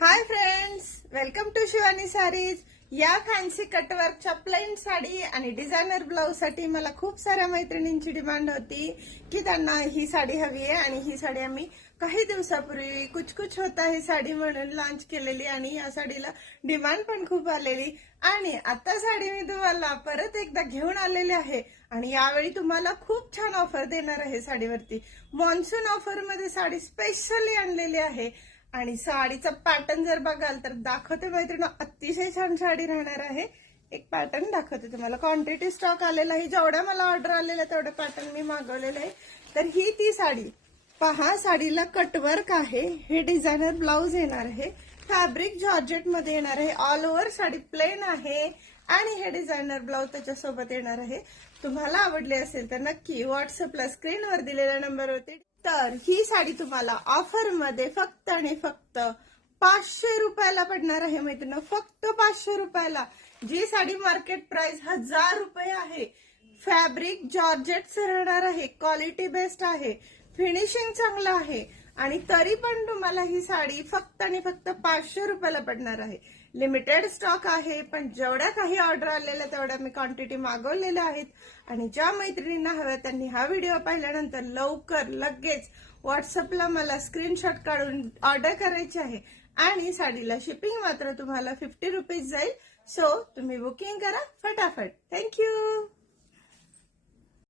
High friends, welcome to Shivani Sarees. या fancy कटवर्कच्या plain sari आणि डिझायनर ब्लाउज साठी मला खूप साऱ्या मैत्रिणींची डिमांड होती की त्यांना ही साडी हवी आहे. आणि ही साडी आम्ही काही दिवसापूर्वी कुछ कुछ होता ही साडी म्हणून लॉन्च केलेली आणि या साडीला डिमांड पण खूप आलेली. आणि आता साडी मी तुम्हाला परत एकदा घेऊन आलेली आहे आणि यावेळी तुम्हाला खूप छान ऑफर देणार आहे. साडीवरती मॉन्सून ऑफर मध्ये साडी स्पेशली आणलेली आहे. आणि साडीचा पॅटर्न जर बघाल तर दाखवते मैत्रिणी, अतिशय छान साडी राहणार आहे. एक पॅटर्न दाखवते तुम्हाला. क्वांटिटी स्टॉक आलेला आहे, जेवढ्या मला ऑर्डर आलेला तेवढं पॅटर्न मी मागवलेलं आहे. तर ही ती साडी पहा. साडीला कटवर्क आहे, हे डिझायनर ब्लाउज येणार आहे, फॅब्रिक जॉर्जेट मध्ये येणार आहे, ऑल ओव्हर साडी प्लेन आहे आणि हे डिझायनर ब्लाउज त्याच्यासोबत येणार आहे. तुम्हाला आवडले असेल तर नक्की व्हॉट्सअपला स्क्रीनवर दिलेल्या नंबरवरती. तर ही साडी तुम्हाला ऑफर मध्ये फक्त आणि फक्त 500 रुपयाला पडणार आहे मैत्रिणी. फक्त 500 रुपयाला. जी साडी मार्केट प्राइस 1000 रुपये आहे. फॅब्रिक जॉर्जेट राहणार आहे, क्वालिटी बेस्ट आहे, फिनिशिंग चांगलं आहे आणि तरी पण तुम्हाला ही साडी फक्त आणि फक्त 500 रुपयाला पडणार आहे. लिमिटेड स्टॉक आहे, पण जेवढ्या काही ऑर्डर आलेल्या तेवढ्या मी क्वांटिटी मागवलेल्या आहेत. आणि ज्या मैत्रिणींना हव्या त्यांनी हा व्हिडिओ पाहिल्यानंतर लवकर लगेच व्हॉट्सअपला मला स्क्रीनशॉट काढून ऑर्डर करायची आहे. आणि साडीला शिपिंग मात्र तुम्हाला 50 रुपीज जाईल. सो तुम्ही बुकिंग करा फटाफट. थँक्यू.